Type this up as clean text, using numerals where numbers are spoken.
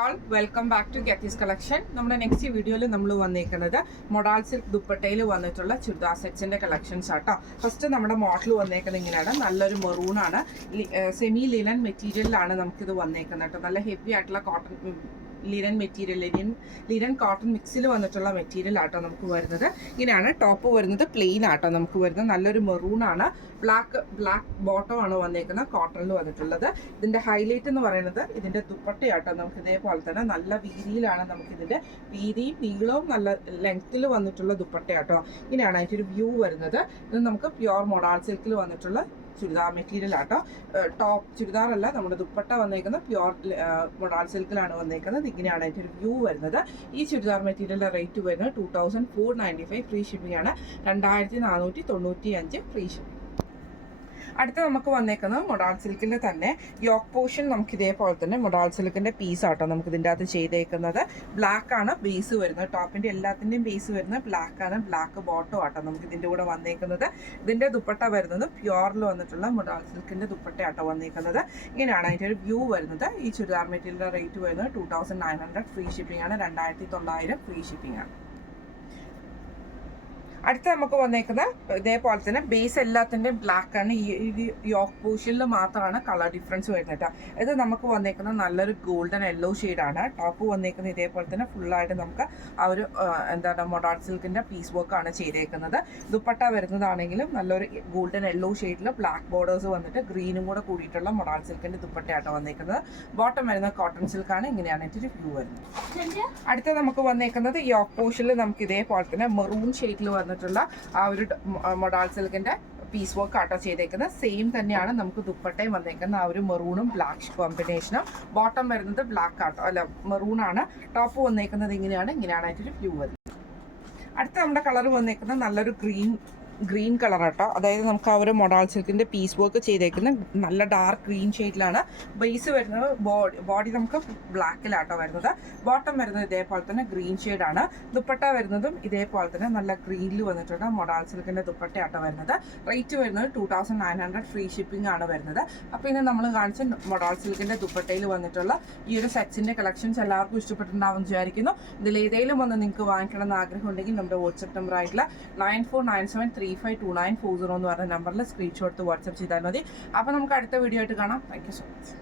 All welcome back to ഗെത്തീസ് collection. നമ്മുടെ next വീഡിയോയിൽ നമ്മൾ വന്നേക്കുന്നത് മൊഡാൾ സിൽക്ക് ദുപ്പട്ടയിൽ വന്നിട്ടുള്ള ചുരിദാർ സെറ്റ്സിന്റെ കളക്ഷൻസ് ആട്ടോ. ഫസ്റ്റ് നമ്മുടെ മോഡൽ വന്നേക്കുന്നത് ഇങ്ങനെയാണ്. നല്ലൊരു മെറൂണാണ്, സെമി ലിനൻ മെറ്റീരിയലിലാണ് നമുക്കിത് വന്നേക്കുന്നത് കേട്ടോ. നല്ല ഹെവി ആയിട്ടുള്ള cotton linen material, linen cotton മിക്സിൽ വന്നിട്ടുള്ള മെറ്റീരിയൽ ആട്ടോ നമുക്ക് വരുന്നത്. ഇങ്ങനെയാണ് ടോപ്പ് വരുന്നത്, പ്ലെയിൻ ആട്ടോ നമുക്ക് വരുന്നത്. നല്ലൊരു മെറൂണാണ്, ബ്ലാക്ക് ബോട്ടം ആണ് വന്നേക്കുന്നത്, കോട്ടണിൽ വന്നിട്ടുള്ളത്. ഇതിന്റെ ഹൈലൈറ്റ് എന്ന് പറയുന്നത് ഇതിന്റെ ദുപ്പട്ടയാട്ടോ. നമുക്ക് ഇതേപോലെ തന്നെ നല്ല വീതിയിലാണ് നമുക്ക് ഇതിന്റെ വീതിയും നീളവും നല്ല ലെങ്ത്തിൽ വന്നിട്ടുള്ള ദുപ്പട്ടയാട്ടോ. ഇങ്ങനെയാണ് അതിൻ്റെ ഒരു വ്യൂ വരുന്നത്. ഇത് നമുക്ക് പ്യുവർ മൊഡാൾ സിൽക്കിൽ വന്നിട്ടുള്ള ചുരിദാർ മെറ്റീരിയൽ ആട്ടോ. ടോപ്പ് ചുരിദാർ അല്ല, നമ്മുടെ ദുപ്പട്ട വന്നേക്കുന്നത് പ്യുവർ മൊഡാൾ സിൽക്കിലാണ് വന്നേക്കുന്നത്. ഇങ്ങനെയാണ് അതിൻ്റെ ഒരു വ്യൂ വരുന്നത്. ഈ ചുരിദാർ മെറ്റീരിയലിന്റെ റേറ്റ് വരുന്നത് 2495 ഫ്രീ ഷിപ്പിംഗ് ആണ്. 2495 ഫ്രീ ഷിപ്പിംഗ്. അടുത്ത നമുക്ക് വന്നേക്കുന്നത് മൊഡാൾ സിൽക്കിന്റെ തന്നെ യോക്ക് പോർഷൻ. നമുക്ക് ഇതേപോലെ തന്നെ മൊഡാൾ സിൽക്കിന്റെ പീസ് ആട്ടോ നമുക്ക് ഇതിൻ്റെ അകത്ത് ചെയ്തേക്കുന്നത്. ബ്ലാക്ക് ആണ് ബേസ് വരുന്നത്, ടോപ്പിന്റെ എല്ലാത്തിന്റെയും ബേസ് വരുന്നത് ബ്ലാക്ക് ആണ്. ബ്ലാക്ക് ബോട്ടം ആട്ടോ നമുക്ക് ഇതിന്റെ കൂടെ വന്നേക്കുന്നത്. ഇതിന്റെ ദുപ്പട്ട വരുന്നത് പ്യുവറിൽ വന്നിട്ടുള്ള മൊഡാൾ സിൽക്കിന്റെ ദുപ്പട്ട ആട്ടോ വന്നേക്കുന്നത്. ഇങ്ങനെയാണ് അതിന്റെ ഒരു വ്യൂ വരുന്നത്. ഈ ചുരിദാർ മെറ്റീരിയലിന്റെ റേറ്റ് വരുന്നത് 2900 ഫ്രീ ഷിപ്പിംഗ് ആണ്. 2900 ഫ്രീ ഷിപ്പിംഗ് ആണ്. അടുത്ത നമുക്ക് വന്നേക്കുന്ന ഇതേപോലെ തന്നെ ബേസ് എല്ലാത്തിൻ്റെയും ബ്ലാക്ക് ആണ്. ഈ യോക്ക് പോർഷനിൽ മാത്രമാണ് കളർ ഡിഫറൻസ് വരുന്നത്. ഇത് നമുക്ക് വന്നേക്കുന്നത് നല്ലൊരു ഗോൾഡൻ യെല്ലോ ഷെയ്ഡാണ്. ടോപ്പ് വന്നേക്കുന്നത് ഇതേപോലെ തന്നെ ഫുള്ളായിട്ട് നമുക്ക് ആ ഒരു എന്താണ് മൊഡാൾ സിൽക്കിന്റെ പീസ് വർക്ക് ആണ് ചെയ്തേക്കുന്നത്. ദുപ്പട്ട വരുന്നതാണെങ്കിലും നല്ലൊരു ഗോൾഡൻ യെല്ലോ ഷെയ്ഡിൽ ബ്ലാക്ക് ബോർഡേഴ്സ് വന്നിട്ട് ഗ്രീനും കൂടെ കൂടിയിട്ടുള്ള മൊഡാൾ സിൽക്കിന്റെ ദുപ്പട്ടയാട്ടോ വന്നേക്കുന്നത്. ബോട്ടം വരുന്നത് കോട്ടൺ സിൽക്കാണ്. ഇങ്ങനെയാണ് ഇതിന്റെ വ്യൂ വരുന്നത്. അടുത്ത നമുക്ക് വന്നേക്കുന്നത് യോക്ക് പോർഷനിൽ നമുക്ക് ഇതേപോലെ തന്നെ മെറൂൺ ഷെയ്ഡിൽ വന്നിട്ടുള്ള ആ ഒരു മൊഡാൾ സിൽക്കിന്റെ പീസ് വർക്ക് ആട്ടോ ചെയ്തേക്കുന്നത്. സെയിം തന്നെയാണ് നമുക്ക് ദുപ്പട്ടയും വന്നേക്കുന്നത്. ആ ഒരു മെറൂണും ബ്ലാക്ക് കോമ്പിനേഷനും. ബോട്ടം വരുന്നത് ബ്ലാക്ക് ആട്ടോ, അല്ല മെറൂൺ ആണ്. ടോപ്പ് വന്നേക്കുന്നത് ഇങ്ങനെയാണ് അതിൻ്റെ വ്യൂ വരുന്നത്. അടുത്ത നമ്മുടെ കളർ വന്നേക്കുന്നത് നല്ലൊരു ഗ്രീൻ കളർ ആട്ടോ. അതായത് നമുക്ക് ആ ഒരു മൊഡാൾ സിൽക്കിന്റെ പീസ് വർക്ക് ചെയ്തേക്കുന്നത് നല്ല ഡാർക്ക് ഗ്രീൻ ഷെയ്ഡിലാണ്. ബേസ് വരുന്നത് ബോഡി നമുക്ക് ബ്ലാക്കിലാട്ടോ വരുന്നത്. ബോട്ടം വരുന്നത് ഇതേപോലെ തന്നെ ഗ്രീൻ ഷെയ്ഡാണ്. ദുപ്പട്ട വരുന്നതും ഇതേപോലെ തന്നെ നല്ല ഗ്രീനിൽ വന്നിട്ടുള്ള മൊഡാൾ സിൽക്കിന്റെ ദുപ്പട്ടയാട്ടോ വരുന്നത്. റേറ്റ് വരുന്നത് 2900 ഫ്രീ ഷിപ്പിംഗ് ആണ് വരുന്നത്. അപ്പോൾ ഇന്ന് നമ്മൾ കാണിച്ച മൊഡാൾ സിൽക്കിന്റെ ദുപ്പട്ടയിൽ വന്നിട്ടുള്ള ഈ ഒരു സെറ്റ്സിന്റെ കളക്ഷൻസ് എല്ലാവർക്കും ഇഷ്ടപ്പെട്ടിട്ടുണ്ടാവും വിചാരിക്കുന്നു. ഇതിൽ ഏതെങ്കിലും ഒന്ന് നിങ്ങൾക്ക് വാങ്ങിക്കണം എന്ന് ആഗ്രഹം ഉണ്ടെങ്കിൽ നമ്മുടെ വാട്സ്ആപ്പ് നമ്പർ ആയിട്ടുള്ള 9497352940 എന്ന് പറഞ്ഞ നമ്പറിൽ സ്ക്രീൻഷോട്ട് വാട്സ്ആപ്പ് ചെയ്താൽ മതി. അപ്പോൾ നമുക്ക് അടുത്ത വീഡിയോ ആയിട്ട് കാണാം. Thank you so much.